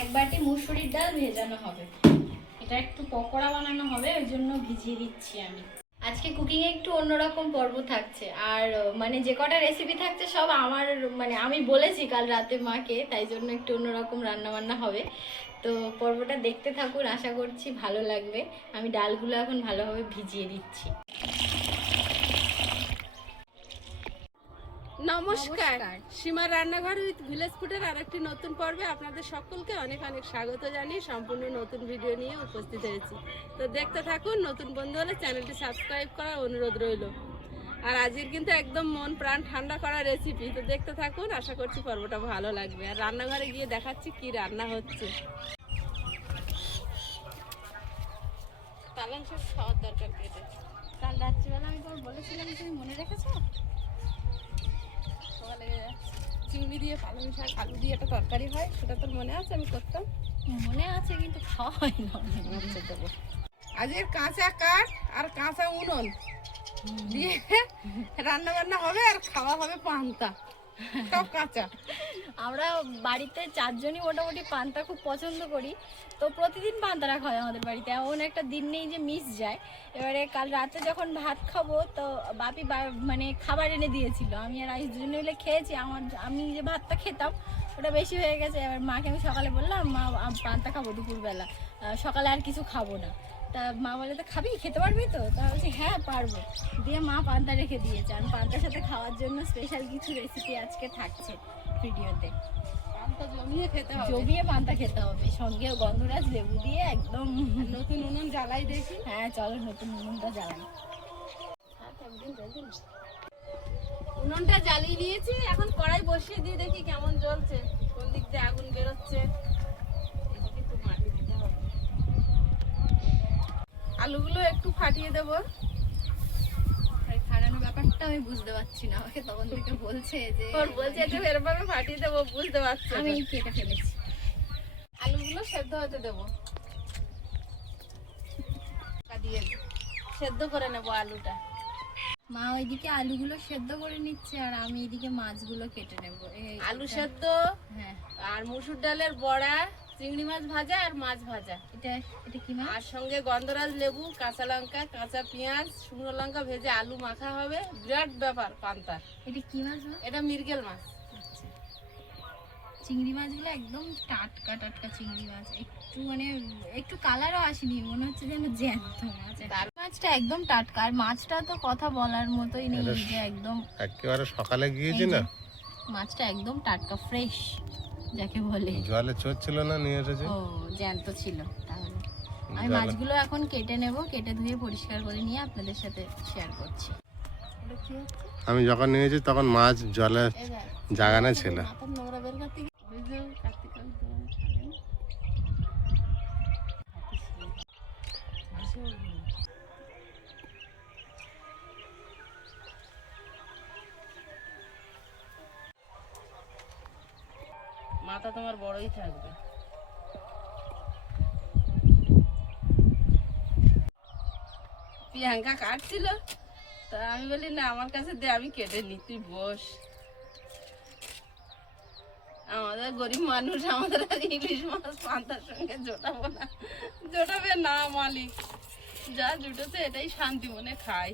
এক বাটি মুসুরির ডাল ভেজানো হবে। এটা একটু পকোড়া বানানো হবে, ওই জন্য ভিজিয়ে দিচ্ছি আমি। আজকে কুকিংয়ে একটু অন্যরকম পর্ব থাকছে, আর মানে যে কটা রেসিপি থাকছে সব আমার, মানে আমি বলেছি কাল রাতে মাকে, তাই জন্য একটু অন্যরকম রান্নাবান্না হবে। তো পর্বটা দেখতে থাকুন, আশা করছি ভালো লাগবে। আমি ডালগুলো এখন ভালোভাবে ভিজিয়ে দিচ্ছি। নমস্কার, সীমার রান্নাঘর উইথ ভিলেজ ফুডের আরেকটি নতুন পর্বে আপনাদের সকলকে অনেক অনেক স্বাগত জানিয়ে সম্পূর্ণ নতুন ভিডিও নিয়ে উপস্থিত হয়েছি। তো দেখতে থাকুন, নতুন বন্ধু হলে চ্যানেলটি সাবস্ক্রাইব করার অনুরোধ রইল। আর আজকের কিন্তু একদম মন প্রাণ ঠান্ডা করা রেসিপি, তো দেখতে থাকুন, আশা করছি পর্বটা ভালো লাগবে। আর রান্নাঘরে গিয়ে দেখাচ্ছি কি রান্না হচ্ছে। পালং শাক খাওয়ার দরকার কেটে। কাল রাত্রিবেলা আমি তোমার বলেছিলাম, তুমি মনে রেখেছো? চিংড়ি দিয়ে পালং শাক আলু দিয়ে একটা তরকারি হয়, সেটা তোর মনে আছে? আমি করতাম। মনে আছে, কিন্তু খাওয়া হয় না। আচ্ছা দেবো। আজকের কাঁচা কাঠ আর কাঁচা উনুন দিয়ে রান্না বান্না হবে, আর খাওয়া হবে পান্তা, সব কাঁচা। আমরা বাড়িতে চারজনই মোটামুটি পান্তা খুব পছন্দ করি, তো প্রতিদিন পান্তা রাখা হয় আমাদের বাড়িতে। এমন একটা দিন নেই যে মিস যায়। এবারে কাল রাতে যখন ভাত খাবো, তো বাপি মানে খাবার এনে দিয়েছিল, আমি আর আইস দুজনে মিলে খেয়েছি। আমি যে ভাতটা খেতাম ওটা বেশি হয়ে গেছে। এবার মাকে আমি সকালে বললাম, মা পান্তা খাবো দুপুরবেলা, সকালে আর কিছু খাবো না। তা মা বলে, তো খাবি, খেতে পারবি তো? তা বলছি হ্যাঁ পারবো। দিয়ে মা পান্তা রেখে দিয়েছে, আর পান্তার সাথে খাওয়ার জন্য স্পেশাল কিছু রেসিপি আজকে থাকছে ভিডিওতে। পান্তা জমিয়ে খেতে হবে, জমিয়ে পান্তা খেতে হবে, সঙ্গে গন্ধরাজ লেবু দিয়ে একদম। নতুন উনুন জ্বালাই দেখি। হ্যাঁ চলো, নতুন উনুনটা জ্বালাই। উনুনটা জ্বালিয়ে নিয়েছি, এখন কড়াই বসিয়ে দিয়ে দেখি কেমন জ্বলছে, কোন দিক দিয়ে আগুন বেরোচ্ছে। এদিকে একটু মাটি দিতে হবে। আলুগুলো একটু ফাটিয়ে দেবো। এই ফাটানোর ব্যাপারটা আমি বুঝতে পারছি না, আমাকে তখন থেকে বলছে যে ওর বলছে একটু এরভাবে ফাটিয়ে দেবো, বুঝতে পারছি। আমি কেটে ফেলেছি। আলুগুলো সেদ্ধ হতে দেবো, দিয়ে সেদ্ধ করে নেবো আলুটা। মা ওইদিকে আলুগুলো সেদ্ধ করে নিচ্ছে, আর আমি এদিকে মাছগুলো কেটে নেবো। আলু সেদ্ধ, হ্যাঁ, আর মুসুর ডালের বড়া, চিংড়ি মাছ ভাজা আর মাছ ভাজা। এটা এটা কি মাছ? আর সঙ্গে গন্ধরাজ লেবু, কাঁচা লঙ্কা, কাঁচা পেঁয়াজ, শুকনো লঙ্কা ভেজে আলু মাখা হবে। বিরাট ব্যাপার পান্তার। এটা কি মাছ? এটা মৃগেল মাছ। আচ্ছা, চিংড়ি মাছগুলো একদম টাটকা টাটকা চিংড়ি মাছ, একটু মানে একটু কালারও আসেনি, মনে হচ্ছে যেন জ্যান্ত মাছ। মাছটা একদম টাটকা, আর মাছটা তো কথা বলার মতোই নেই, যে একদম একেবারে সকালে গিয়েছি না, মাছটা একদম টাটকা ফ্রেশ যাকে বলে। জলে চোর ছিল না, নিয়ে এসেছে। ও জ্যান্ত ছিল। তাহলে আমি মাছগুলো এখন কেটে নেব, কেটে ধুয়ে পরিষ্কার করে নিয়ে আপনাদের সাথে শেয়ার করছি। আমি যখন নিয়েছি তখন মাছ জলে জাগানো ছিল। নোংরা বের করতে মাথা তোমার বড়ই থাকবে। প্রিয়াঙ্কা কাটছিল, তা আমি বলি না, আমার কাছে দে, আমি কেটে নি, তুই বস। আমাদের গরিব মানুষ, আমাদের আর ইলিশ মাছ পান্তার সঙ্গে জোটাবো না, জোটাবে না মালিক। যা জুটেছে এটাই শান্তি মনে খাই।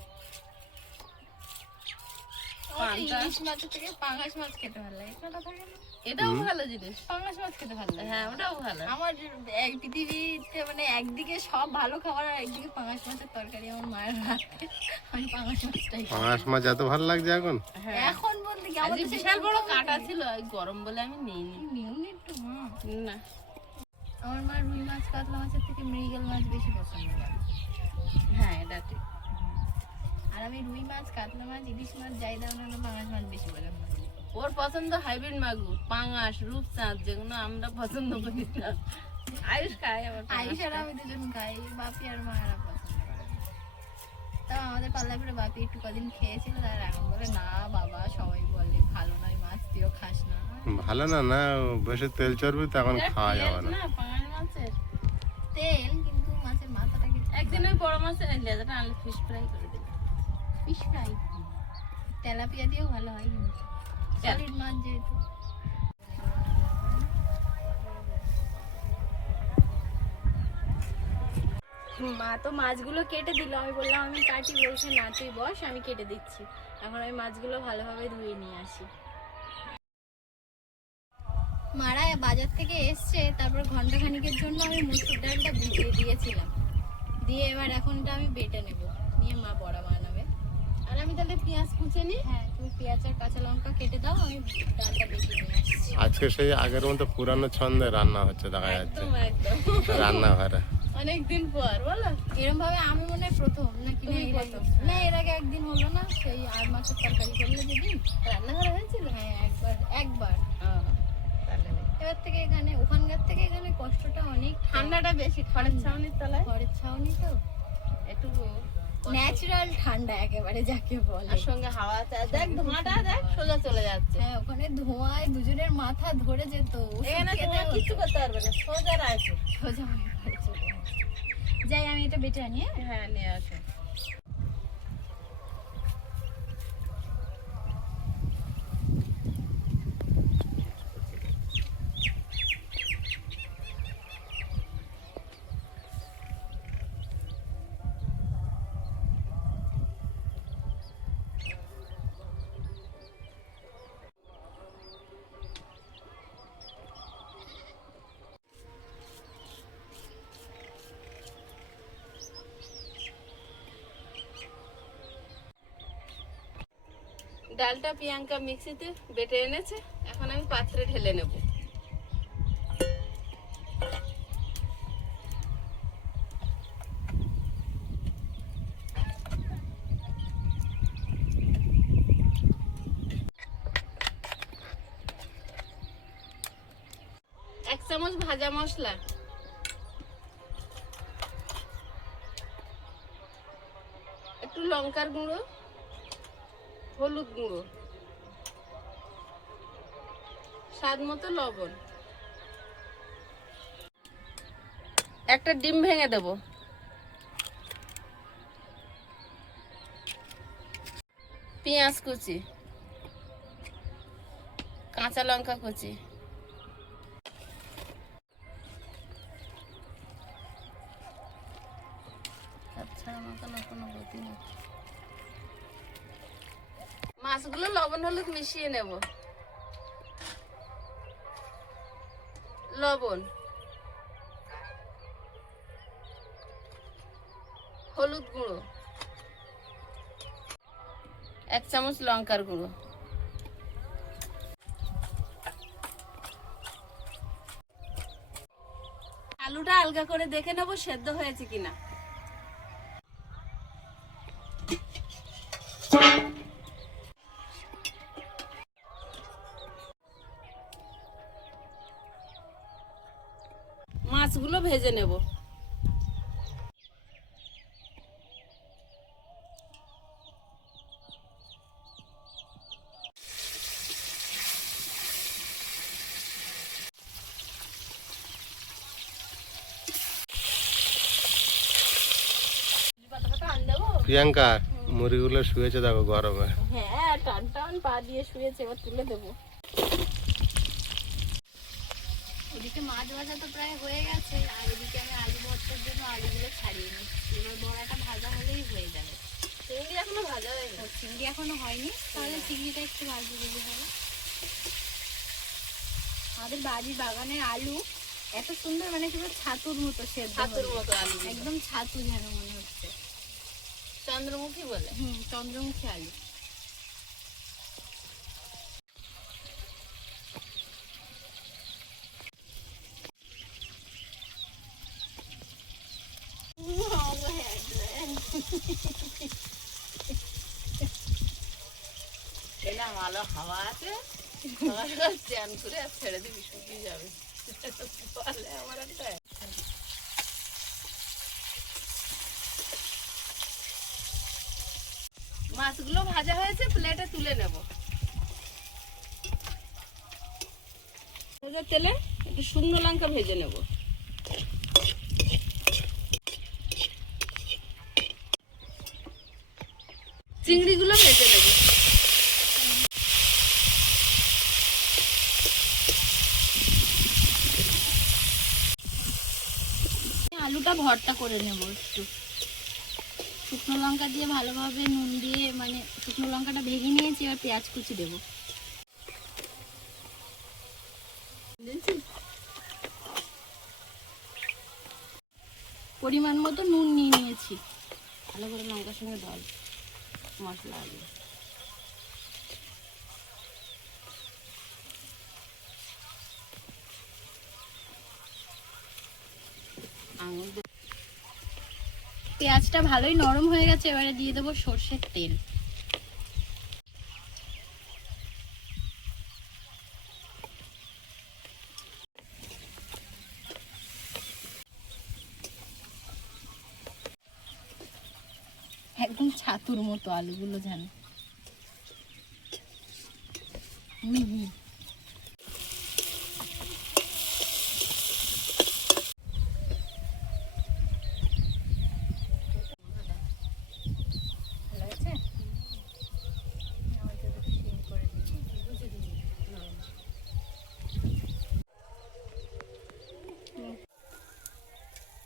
ইলিশ মাছের থেকে পাঙ্গাস মাছ খেতে ভালো লাগে, কথা থাকে না? এটাও ভালো জিনিস। পাঙ্গাস মাছ খেতে ভালো লাগে। হ্যাঁ, ওটাও ভালো। আমার পৃথিবীতে মানে একদিকে সব ভালো খাবার, আর একদিকে পাঙ্গাস মাছের তরকারি আমার মায়ের হাতে। আমি পাঙ্গাস মাছটাই খাই। পাঙাশ মাছ এত ভালো লাগছে এখন। এখন বলতে কি, আজকে আমাদের বিশাল বড় কাটা ছিল, ওই গরম বলে আমি নিইনি। নিউনি একটু না, আমার মা রুই মাছ কাতলা মাছের থেকে মৃগেল মাছ বেশি পছন্দ করে। হ্যাঁ এটা ঠিক। আর আমি রুই মাছ, কাতলা মাছ, ইলিশ মাছ যাই দাও না, পাঙ্গাস মাছ বেশি পছন্দ করি। ওর পছন্দ হাইব্রিড মাগুর, পাঙাশ, রূপচাঁদ, যেগুলো আমরা পছন্দ করি না। আয়ুষ খায়, আবার আয়ুষ আর আমি দুজন খাই, বাপি আর মায়েরা পছন্দ করে। তাও আমাদের পাল্লাপুরে বাপি একটু কদিন খেয়েছিল, আর এখন বলে না বাবা, সবাই বলে ভালো নয় মাছ, তুইও খাস না। ভালো না, না বেশি তেল চর্বি তো এখন খাওয়া যাবে না। না পাঙাশ মাছের তেল, কিন্তু মাছের মাথাটাকে একদিন ওই বড় মাছের লেজাটা আনলে ফিশ ফ্রাই করে দিবে। ফিশ ফ্রাই, তেলাপিয়া দিয়েও ভালো হয়, কিন্তু সলিড মাছ যেহেতু। মা তো মাছগুলো কেটে দিল, আমি বললাম আমি কাটি, বলছে না তুই বস আমি কেটে দিচ্ছি। এখন আমি মাছগুলো ভালোভাবে ধুয়ে নিয়ে আসি। মারা বাজার থেকে এসছে, তারপর ঘন্টা খানিকের জন্য আমি মুসুর ডালটা ভিজিয়ে দিয়েছিলাম, দিয়ে এবার এখন এটা আমি বেটে নেব, নিয়ে মা বড়া বানাবে। আর আমি তাহলে পেঁয়াজ কুচে নিই। হ্যাঁ তুমি পেঁয়াজ আর কাঁচা লঙ্কা কেটে দাও, আমি ডালটা বেটে নিয়ে আসছি। আজকে সেই আগের মতো পুরানো ছন্দে রান্না হচ্ছে দেখা যাচ্ছে একদম একদম রান্নাঘরে। অনেকদিন পর বলো। এরকম ভাবে আমি মনে হয় প্রথম নাকি, না তুমি এর আগে, প্রথম। না এর আগে একদিন হলো না, সেই আর মাছের তরকারি করলে যেদিন রান্নাঘরে হয়েছিল? হ্যাঁ একবার। তাহলে নেই। এবার থেকে এখানে, ওখানকার থেকে এখানে কষ্টটা অনেক ঠান্ডাটা বেশি খড়ের ছাউনির তলায়, ঘরের ছাউনি তো, একটু ন্যাচারাল ঠান্ডা একেবারে যাকে বলে। আর সঙ্গে হাওয়া দেখ, ধোঁয়াটা দেখ সোজা চলে যাচ্ছে। হ্যাঁ ওখানে ধোঁয়ায় দুজনের মাথা ধরে যেত, ওষুধ এখানে খেতে তোমার হতো। কিচ্ছু করতে পারবে না, সোজা রাখো। সোজা আমি ঘরে চলে যাচ্ছি। যাই আমি এটা বেটে আনি। হ্যাঁ নিয়ে আসো। ডালটা প্রিয়াঙ্কা মিক্সিতে বেটে এনেছে, এখন আমি পাত্রে ঢেলে নেব। এক চামচ ভাজা মশলা, একটু লঙ্কার গুঁড়ো, হলুদ গুঁড়ো, স্বাদ মতো লবণ, একটা ডিম ভেঙে দেব, পেঁয়াজ কুচি, কাঁচা লঙ্কা কুচি, মাছগুলো লবণ হলুদ মিশিয়ে নেব। লবণ, হলুদ গুঁড়ো, এক চামচ লঙ্কার গুঁড়ো, আলুটা আলগা করে দেখে নেব সেদ্ধ হয়েছে কিনা। মাছগুলো ভেজে নেব। প্রিয়াঙ্কা মুরগিগুলো শুয়েছে দেখো গরমে। হ্যাঁ টান টান পা দিয়ে শুয়েছে, এবার তুলে দেবো। ওদিকে মাছ ভাজা তো প্রায় হয়ে গেছে, আর এদিকে আমি আলু ভর্তার জন্য আলুগুলো ছাড়িয়ে নিচ্ছি। এবার বড়াটা ভাজা হলেই হয়ে যাবে। চিংড়ি এখনো ভাজা হয়নি। চিংড়ি এখনো হয়নি, তাহলে চিংড়িটা একটু ভাজতে দিলে হবে। আমাদের বাড়ির বাগানের আলু এত সুন্দর, মানে কি ছাতুর মতো সেদ্ধ, ছাতুর মতো আলু, একদম ছাতু যেন মনে হচ্ছে। চন্দ্রমুখী বলে। চন্দ্রমুখী আলু। না ভালো হাওয়া আছে, চ্যান করে আর ছেড়ে দিবি, শুকিয়ে যাবে। আমার একটা মাছগুলো ভাজা হয়েছে, প্লেটে তুলে নেব। তেলে একটু শুকনো লঙ্কা ভেজে নেব। চিংড়িগুলো ভেজে নেব। আলুটা ভর্তা করে নেব একটু শুকনো লঙ্কা দিয়ে ভালোভাবে নুন দিয়ে, মানে শুকনো লঙ্কাটা ভেঙে নিয়েছি, এবার পেঁয়াজ কুচি দেবো। পরিমাণ মতো নুন নিয়ে নিয়েছি। ভালো করে লঙ্কার সঙ্গে দল মশলা আলু। আঙুল পেঁয়াজটা ভালোই নরম হয়ে গেছে, এবারে দিয়ে দেবো সর্ষের তেল। একদম ছাতুর মতো আলুগুলো যেন মিহি।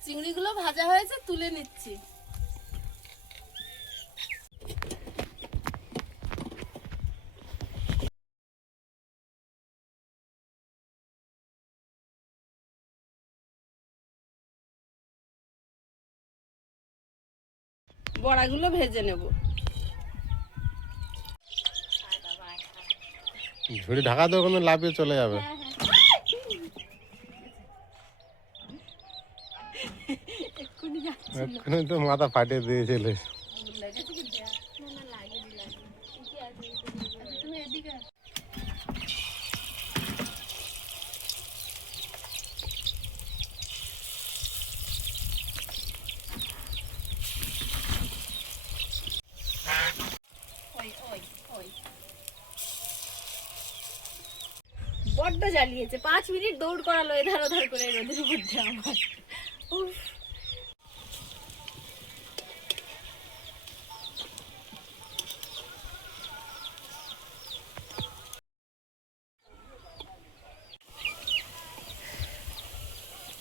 চিংড়িগুলো ভাজা হয়েছে, তুলে নিচ্ছি। বড়াগুলো ভেজে নেব। ঝুড়ি ঢাকা দেওয়া কোনো লাফিয়ে চলে যাবে। এক্ষুনি তো মাথা ফাটিয়ে দিয়েছিল। বড্ড জ্বালিয়েছে, 5 মিনিট দৌড় করালো এধার ওধার করে রোদের মধ্যে আমার। উফ।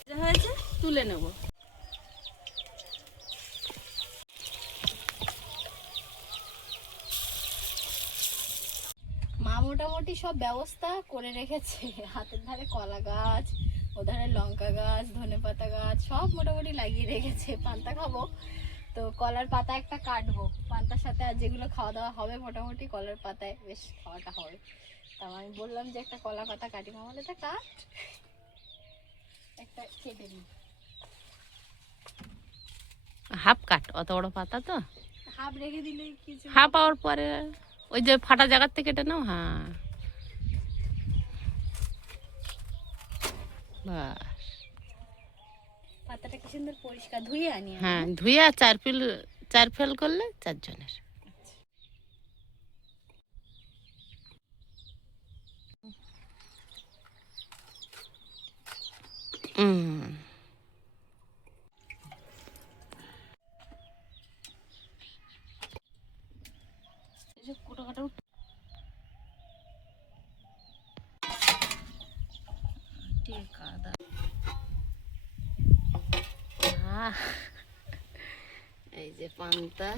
ভাজা হয়েছে, তুলে নেব। মা মোটামুটি সব ব্যবস্থা করে রেখেছে, হাতের ধারে কলা গাছ, ওধারে লঙ্কা গাছ, ধনেপাতা গাছ সব মোটামুটি লাগিয়ে রেখেছে। পান্তা খাবো তো কলার পাতা একটা কাটবো, পান্তার সাথে আর যেগুলো খাওয়া দাওয়া হবে মোটামুটি কলার পাতায় বেশ খাওয়াটা হবে। তা আমি বললাম যে একটা কলা পাতা কাটি, মা বলে তা কাট, একটা কেটে নিই। হাফ কাট, অত বড় পাতা তো হাফ রেখে দিলে কিছু হাফ পাওয়ার পরে ওই যে ফাটা জায়গার থেকে কেটে নাও। হ্যাঁ, বাস। পাতাটা কি সুন্দর পরিষ্কার ধুয়ে আনি আমি। হ্যাঁ, ধুয়ে আর 4 ফেল করলে 4 জনের। এই যে পান্তা,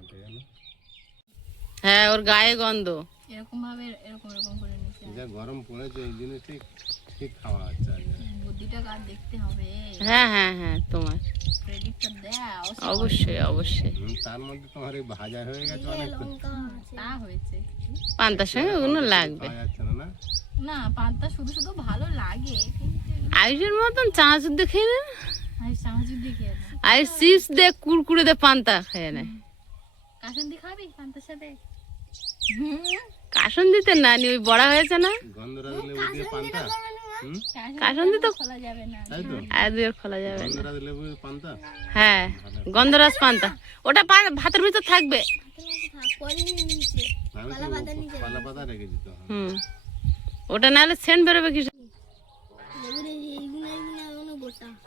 নাকে জানো হ্যাঁ ওর গায়ে গন্ধ। এরকম ভাবে এরকম এরকম করে নিচ্ছে। যা গরম পড়েছে এই জিনিস ঠিক ঠিক খাওয়া হচ্ছে আজ। বুদ্ধিটা কার দেখতে হবে, হ্যাঁ হ্যাঁ হ্যাঁ তোমার ক্রেডিটটা দাও। অবশ্যই অবশ্যই। তার মধ্যে তোমার এই ভাজা হয়ে গেছে অনেক, তা হয়েছে পান্তার সঙ্গে ওগুলো লাগবে। খাওয়া যাচ্ছে না না। না, পান্তা শুধু শুধু ভালো লাগে কিন্তু আয়ুষের মতন চানাচুর দিয়ে খেয়ে নেয়, আজ চানাচুর দিয়ে খেয়ে না। আয়ুষ চিপস দিয়ে কুরকুরে দিয়ে পান্তা খেয়ে নেয়। কাসন্দি খাবি পান্তার সাথে? কাসন দিতে না নি, ওই বড়া হয়েছে না গন্ধরাজ লেবু দিয়ে পান্তা। কাসন্দি তো খোলা যাবে না। তাই তো আজ আর খোলা যাবে না। গন্ধরাজ লেবু দিয়ে পান্তা। হ্যাঁ গন্ধরাজ পান্তা, ওটা ভাতের ভিতর থাকবে। আমি তো পালা পাতা রেখেছি তো। হুম, ওটা নাহলে সেন্ট বেরোবে কি।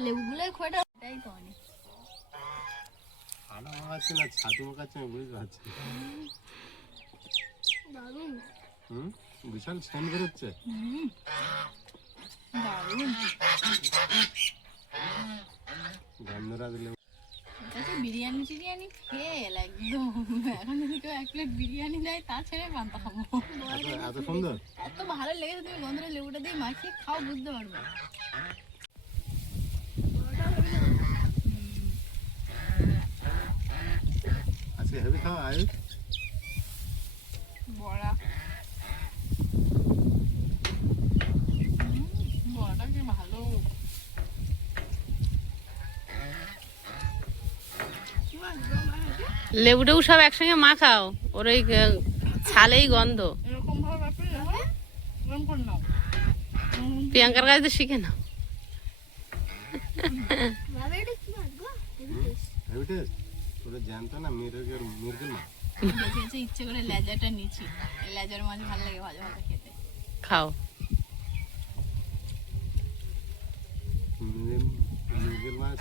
লেবুগুলো খোটা এটাই তো অনেক। আটা মাখাচ্ছি না ছাতু মাখাচ্ছি আমি বুঝতে পারছি। হুম, বিশাল সেন্ট বেরোচ্ছে। দারুণ। গন্ধরাজ লেবু আচ্ছা, বিরিয়ানি টিরিয়ানি ফেল একদম। এখন যদি কেউ 1 প্লেট বিরিয়ানি দেয় তা ছেড়ে পান্তা খাবো। এত সুন্দর। এত ভালো লেগেছে, তুমি গন্ধরা লেবুটা দিয়ে মাখিয়ে খাও, বুঝতে পারবে। আজকে হেভি খাওয়া আয়ুষ। বড়া, বড়াটা কি ভালো। লেবুটাও সব একসঙ্গে মাখাও, ওর ওই ছালেই গন্ধ। এরকম ভাবে ব্যাপারে এরকম করে নাও। প্রিয়াঙ্কার কাছে তো শিখে নাও। Heavy taste. ওটা জানতো না মিরগেল মাছ। বেছে বেছে ইচ্ছে করে লেজাটা নিচ্ছি। এই লেজার মাছ ভালো লাগে ভাজা ভাজা খেতে। খাও। মিরগেল মাছ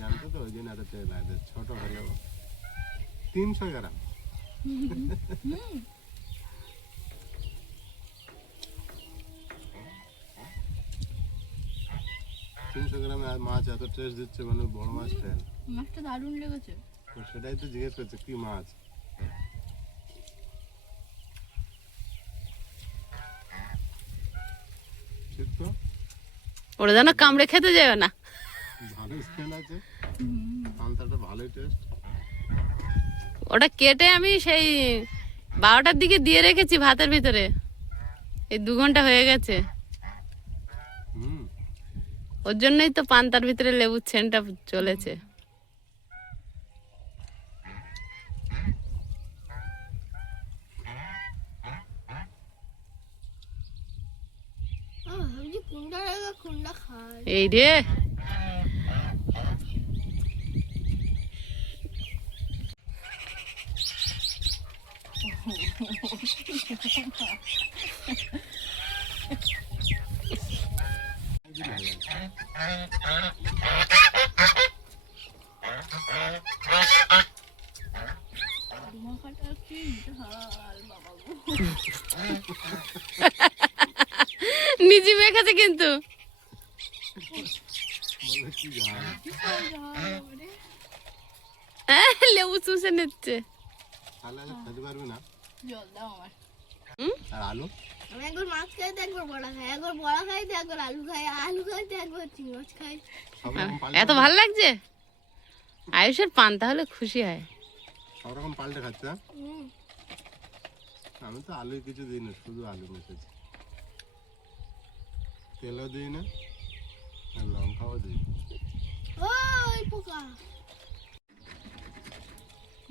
জানতো তো ওই জন্য এত তেল আছে। ছোট হলেও 300 গ্রাম। হুম, 300 গ্রামে মাছ এত টেস্ট দিচ্ছে মানে বড় মাছ খায় না। মাছটা দারুণ লেগেছে। তো সেটাই তো জিজ্ঞেস করছে কি মাছ। ঠিক তো ওরা যেন কামড়ে খেতে যাবে না। ভালোই স্মেল আছে, পান্তাটা ভালোই টেস্ট। ওটা কেটে আমি সেই 12টার দিকে দিয়ে রেখেছি ভাতের ভিতরে, এই 2 ঘন্টা হয়ে গেছে। হুম, ওর জন্যই তো পান্তার ভিতরে লেবুর ছেনটা চলেছে। এই রে মাখাটা কি ঝাল বাবা গো। নিজে মেখেছে কিন্তু। বলে কি ঝাল। বিশাল ঝাল বাবারে। লেবু চুষে নিচ্ছে। তাহলে আজ খেতে পারবি না। জল দাও আমার। আর আলু আমি একবার মাছ খাই তো একবার বড়া খাই, একবার বড়া খাই তো একবার আলু খাই, আলু খাই তো একবার চিংড়ি মাছ খাই। সব রকম পাল্টে এত ভালো লাগছে। আয়ুষের পান্তা হলে খুশি হয়। সব রকম পাল্টে খাচ্ছে। আমি তো আলু কিছু দিই না, শুধু আলু মেখেছি। তেলও দিই না আর লঙ্কাও দিই। ওই পোকা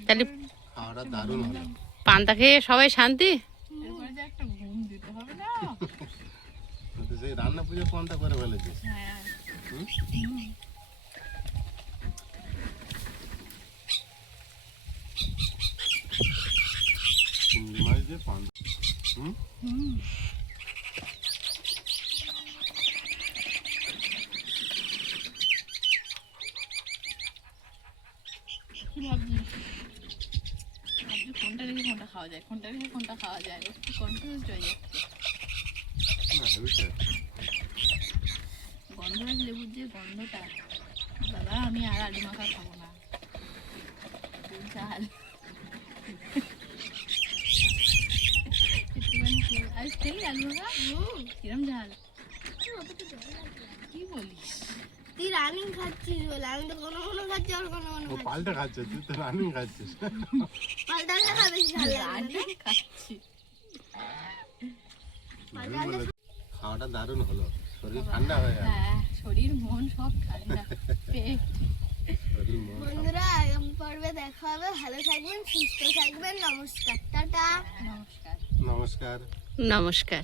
তাহলে খাওয়াটা দারুণ হলো। পান্তা খেয়ে সবাই শান্তি। এরপরে যে একটা ঘুম দিতে হবে না। কিন্তু সেই রান্না পুজো কোনটা করে ফেলেছিস। হ্যাঁ। হুম? চিংড়ি মাছ দিয়ে পান্তা। হুম, হুম। কি ভাবছিস? ভাবছি কোনটা রেখে কোনটা খাওয়া যায়, কোনটা রেখে কোনটা খাওয়া যায়, একটু কনফিউজ হয়ে যাচ্ছে। না হেভি টেস্ট। গন্ধরাজ লেবুর যে গন্ধটা, দাদা আমি আর আলু মাখা খাবো না, ঝাল। একটুখানি আর খেলি আলু ভাজা কিরম ঝাল কি বলিস তুই রানিং খাচ্ছিস বলে, আমি তো কোনো কোনো খাচ্ছি আর কোনো কোনো ও পাল্টা খাচ্ছে, তুই তো রানিং খাচ্ছিস। পাল্টা খাওয়া বেশি ভালো লাগে না? রানি খাচ্ছি খাওয়াটা দারুণ হলো, শরীর ঠান্ডা হয়ে গেল। হ্যাঁ শরীর মন সব ঠান্ডা পেট শরীর মন সব। বন্ধুরা আগামী পর্বে দেখা হবে, ভালো থাকবেন, সুস্থ থাকবেন, নমস্কার, টাটা। নমস্কার নমস্কার। নমস্কার।